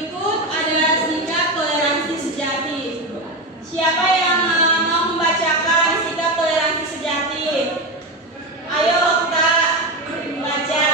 berikut adalah sikap toleransi sejati. Siapa yang mau membacakan sikap toleransi sejati? Ayo kita baca.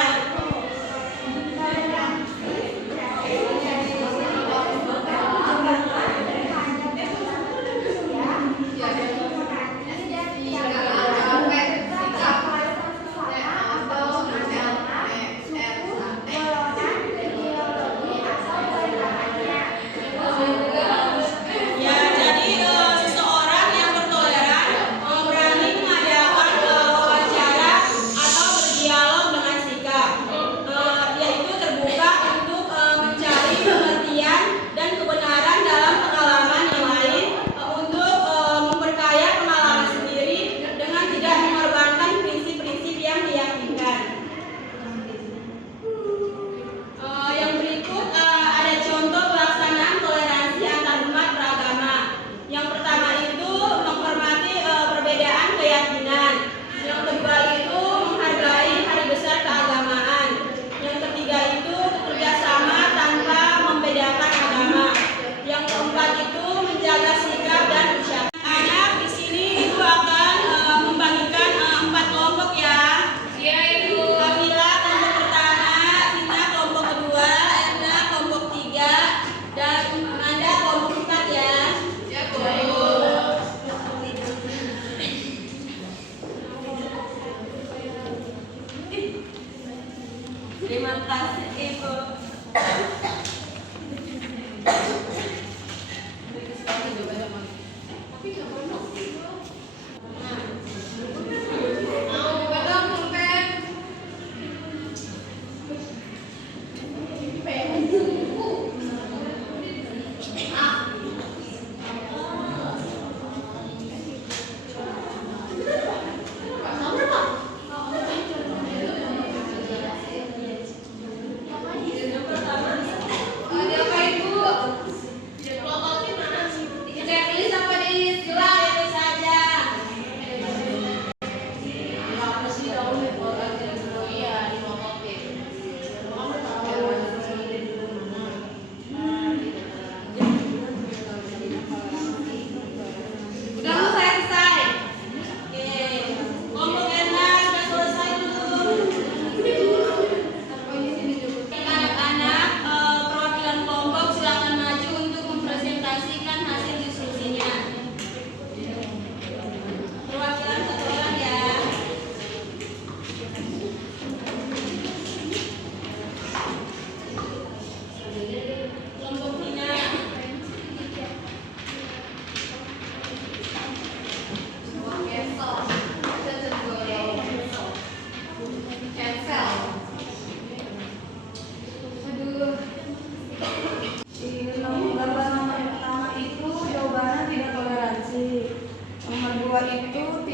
Terima kasih Ibu.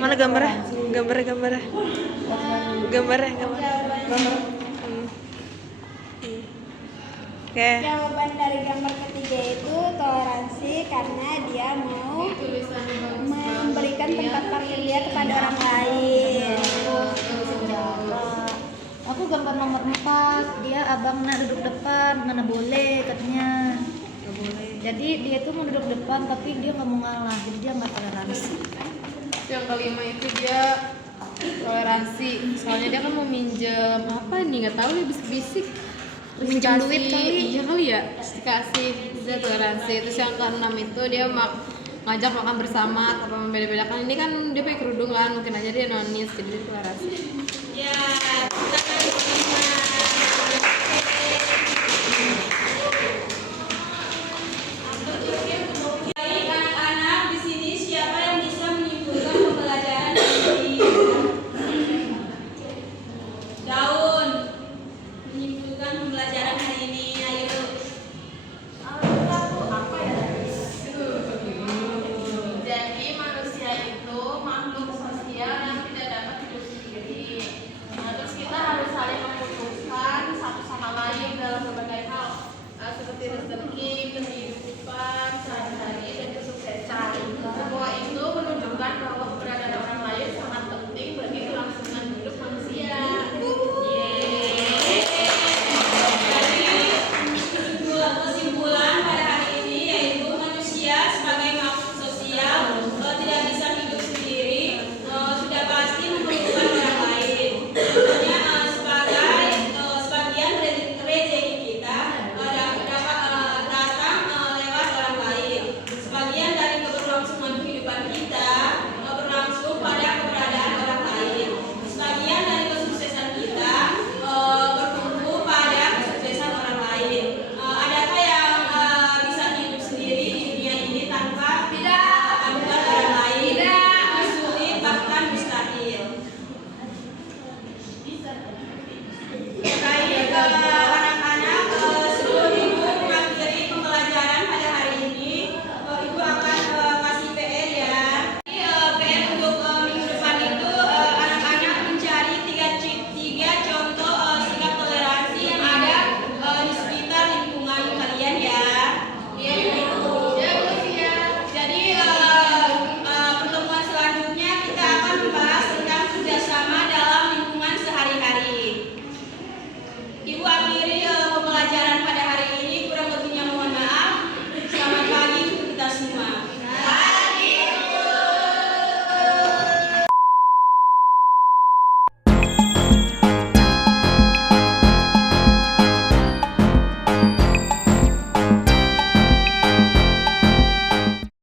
Mana gambarnya? Gambarnya. Oke. Jawaban dari gambar ketiga itu toleransi karena dia mau memberikan tempat parkir dia kepada orang lain. Aku gambar nomor 4, dia abang nak duduk depan, mana boleh katanya. Gak boleh. Jadi dia tuh mau duduk depan tapi dia nggak mau ngalah, jadi dia nggak toleransi. Yang kelima itu dia toleransi, soalnya dia kan mau minjem apa nih, nggak tahu dia bisik-bisik. Terus Minjem dikasih, duit kali. iya kali ya, terus dikasih, dia toleransi. Terus yang keenam itu dia ngajak makan bersama tanpa membeda-bedakan. Ini kan dia pakai kerudung kan, mungkin aja dia nonis, jadi dia toleransi. Ya, kita akan terima. Baik anak-anak, di sini siapa yang bisa menyimpulkan pembelajaran ini? Daun, menyimpulkan pembelajaran hari ini. Ayo. Jadi manusia itu makhluk sosial yang tidak dapat hidup sendiri. Nah, terus kita harus saling membutuhkan satu sama lain dalam berbagai hal, seperti rezeki, kehidupan sehari-hari, dan kesuksesan. Semua itu menunjukkan bahwa